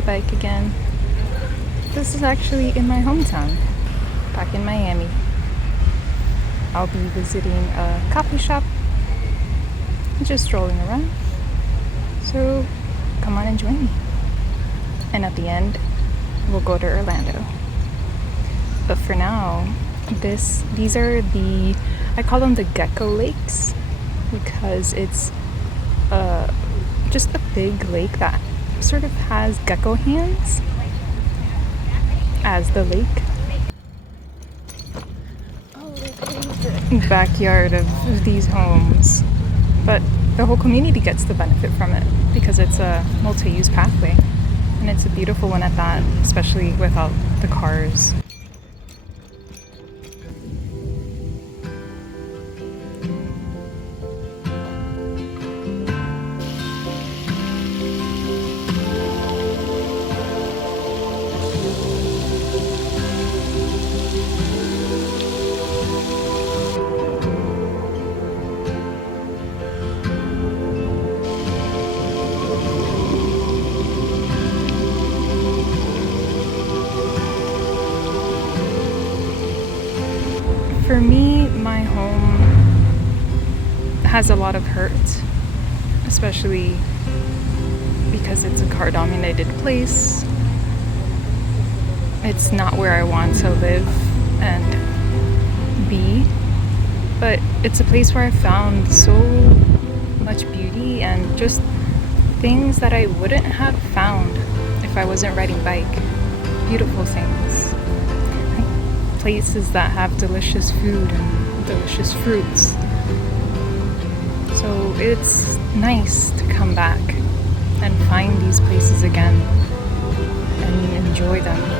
the bike again. This is actually in my hometown, back in Miami. I'll be visiting a coffee shop, just strolling around. So come on and join me. And at the end, we'll go to Orlando. But for now, these are I call them the Gecko lakes because it's just a big lake that sort of has gecko hands as the lake. Backyard of these homes, but the whole community gets the benefit from it because it's a multi-use pathway, and it's a beautiful one at that, especially without the cars. For me, my home has a lot of hurt, especially because it's a car-dominated place. It's not where I want to live and be, but it's a place where I found so much beauty and just things that I wouldn't have found if I wasn't riding bike. Beautiful things. Places that have delicious food and delicious fruits. So it's nice to come back and find these places again and enjoy them.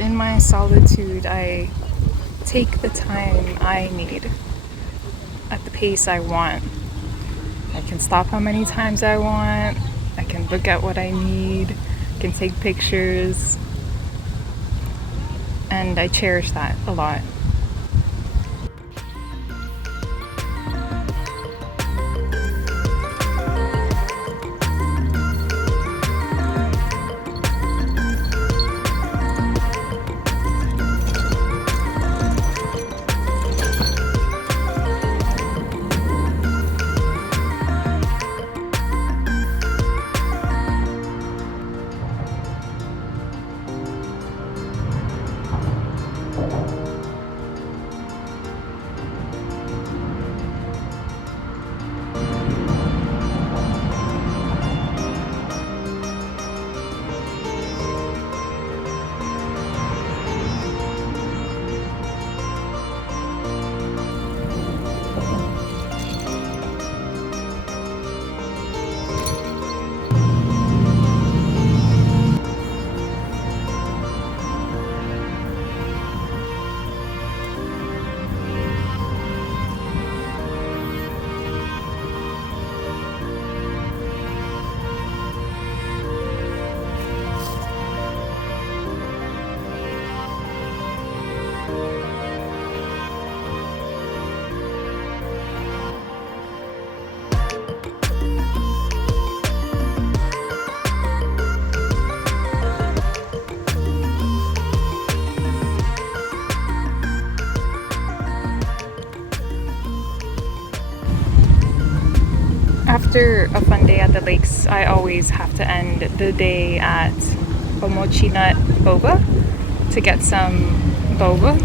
In my solitude, I take the time I need at the pace I want. I can stop how many times I want. I can look at what I need. I can take pictures. And I cherish that a lot. After a fun day at the lakes, I always have to end the day at a mochi nut boba to get some boba.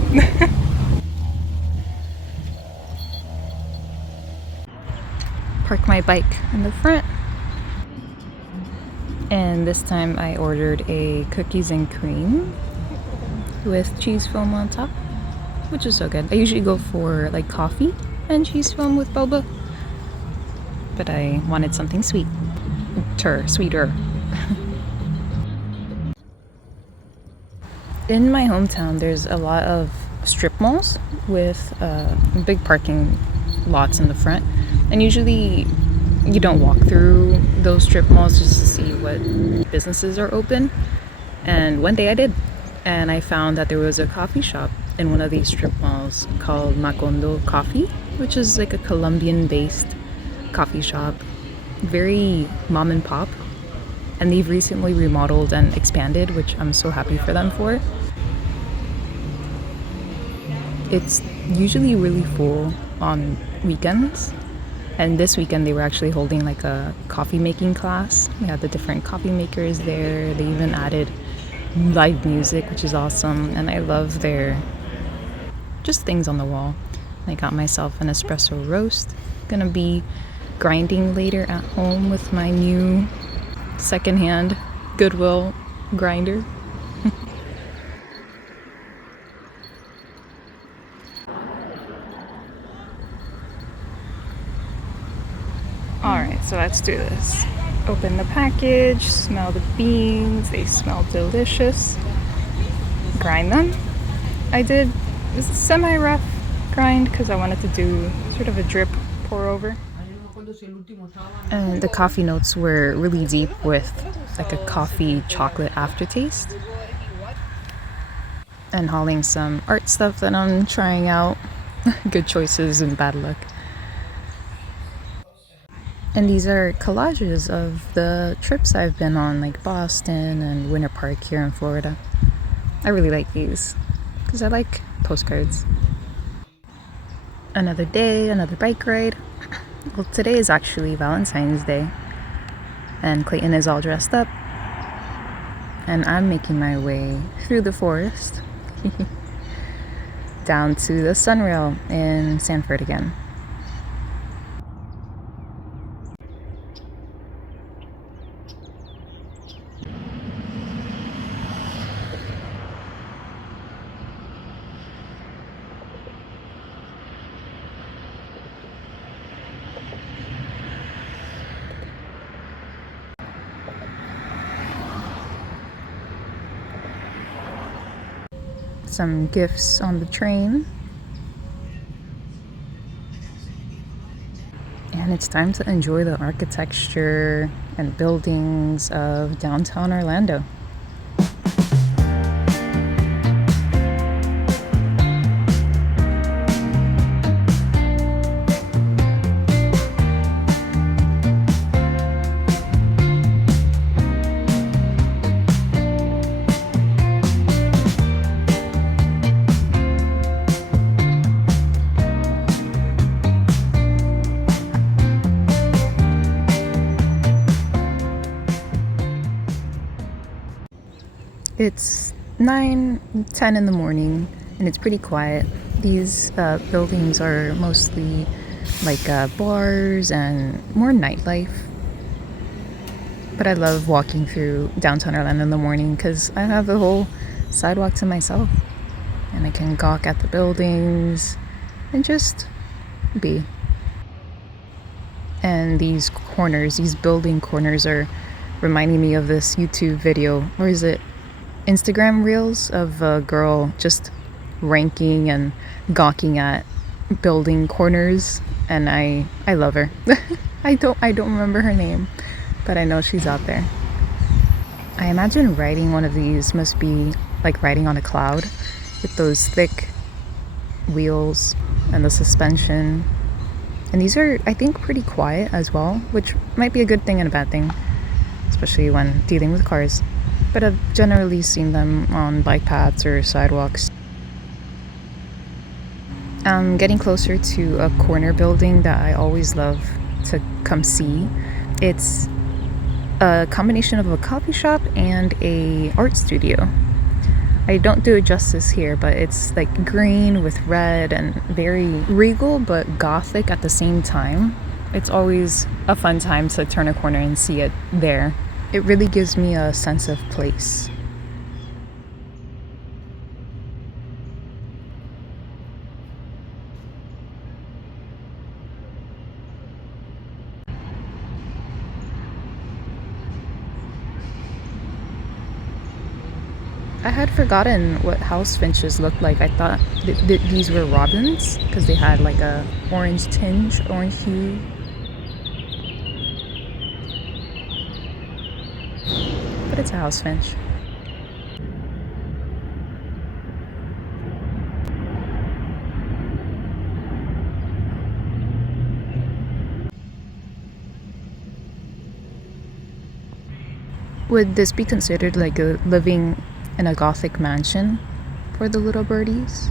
Park my bike in the front. And this time I ordered a cookies and cream with cheese foam on top, which is so good. I usually go for like coffee and cheese foam with boba, but I wanted something sweet. sweeter. In my hometown, there's a lot of strip malls with big parking lots in the front. And usually you don't walk through those strip malls just to see what businesses are open. And one day I did. And I found that there was a coffee shop in one of these strip malls called Macondo Coffee, which is like a Colombian-based coffee shop. Very mom and pop. And they've recently remodeled and expanded, which I'm so happy for them for. It's usually really full on weekends. And this weekend they were actually holding like a coffee making class. They had the different coffee makers there. They even added live music, which is awesome. And I love their just things on the wall. I got myself an espresso roast. Gonna be grinding later at home with my new secondhand Goodwill grinder. Alright, so let's do this. Open the package, smell the beans, they smell delicious. Grind them. I did this semi-rough grind because I wanted to do sort of a drip pour over. And the coffee notes were really deep with like a coffee chocolate aftertaste. And hauling some art stuff that I'm trying out. Good choices and bad luck. And these are collages of the trips I've been on, like Boston and Winter Park here in Florida. I really like these because I like postcards. Another day, another bike ride. Well, today is actually Valentine's Day, and Clayton is all dressed up, and I'm making my way through the forest down to the Sunrail in Sanford again. Some gifts on the train. And it's time to enjoy the architecture and buildings of downtown Orlando. It's 9:10 in the morning and it's pretty quiet. These buildings are mostly like bars and more nightlife. But I love walking through downtown Orlando in the morning because I have the whole sidewalk to myself. And I can gawk at the buildings and just be. And these corners, these building corners are reminding me of this YouTube video, or is it Instagram reels of a girl just ranking and gawking at building corners, and I love her. I don't remember her name, but I know she's out there. I imagine riding one of these must be like riding on a cloud with those thick wheels and the suspension. And these are, I think, pretty quiet as well, which might be a good thing and a bad thing, especially when dealing with cars. But I've generally seen them on bike paths or sidewalks. I'm getting closer to a corner building that I always love to come see. It's a combination of a coffee shop and a art studio. I don't do it justice here, but it's like green with red and very regal but gothic at the same time. It's always a fun time to turn a corner and see it there. It really gives me a sense of place. I had forgotten what house finches looked like. I thought these were robins because they had like a orange tinge, orange hue. But it's a house finch. Would this be considered like a living in a gothic mansion for the little birdies?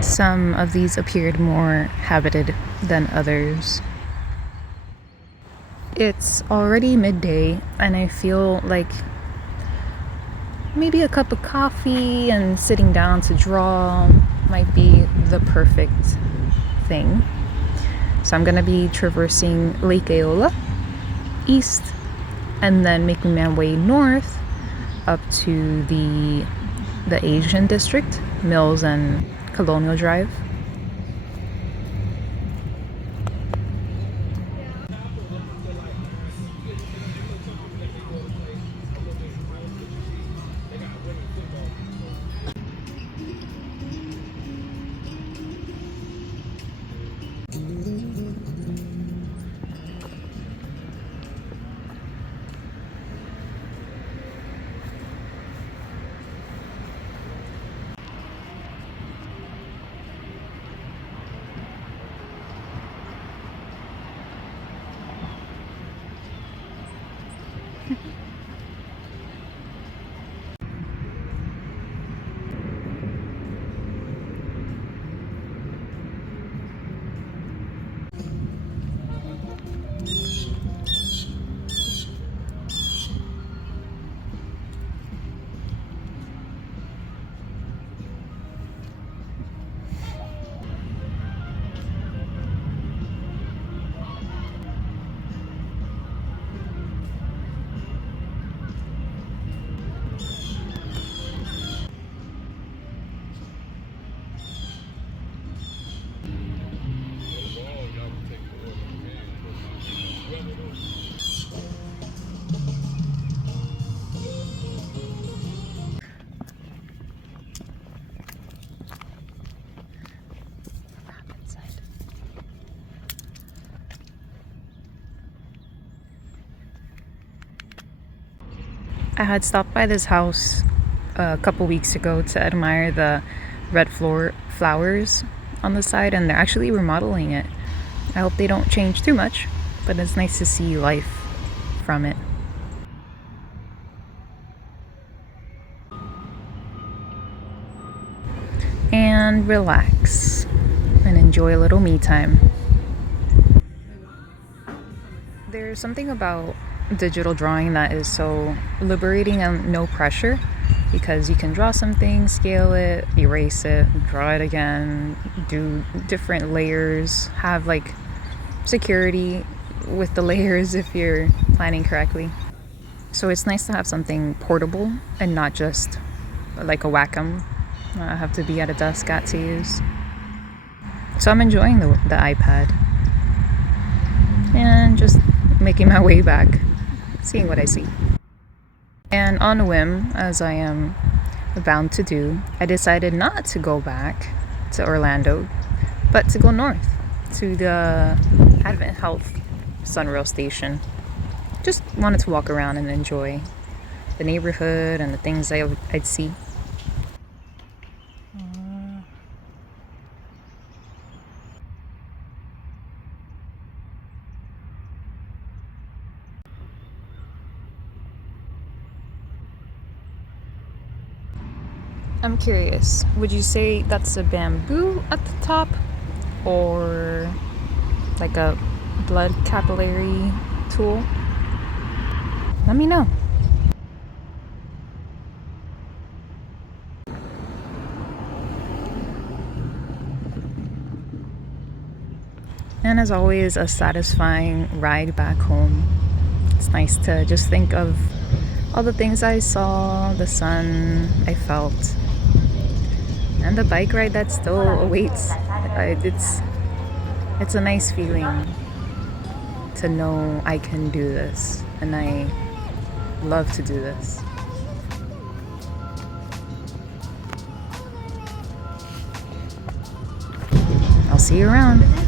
Some of these appeared more habited than others. It's already midday, and I feel like maybe a cup of coffee and sitting down to draw might be the perfect thing. So I'm gonna be traversing Lake Eola east and then making my way north up to the Asian district, Mills and Colonial Drive. I had stopped by this house a couple weeks ago to admire the red flowers on the side, and they're actually remodeling it. I hope they don't change too much, but it's nice to see life from it. And relax and enjoy a little me time. There's something about digital drawing that is so liberating and no pressure, because you can draw something, scale it, erase it, draw it again, do different layers, have like security with the layers if you're planning correctly. So it's nice to have something portable and not just like a Wacom I have to be at a desk at to use. So I'm enjoying the iPad and just making my way back, seeing what I see. And on a whim, as I am bound to do, I decided not to go back to Orlando, but to go north to the Advent Health Sunrail station. Just wanted to walk around and enjoy the neighborhood and the things I'd see. I'm curious, would you say that's a bamboo at the top or like a blood capillary tool? Let me know. And as always, a satisfying ride back home. It's nice to just think of all the things I saw, the sun I felt, and the bike ride that still awaits. It's a nice feeling to know I can do this, and I love to do this. see you around.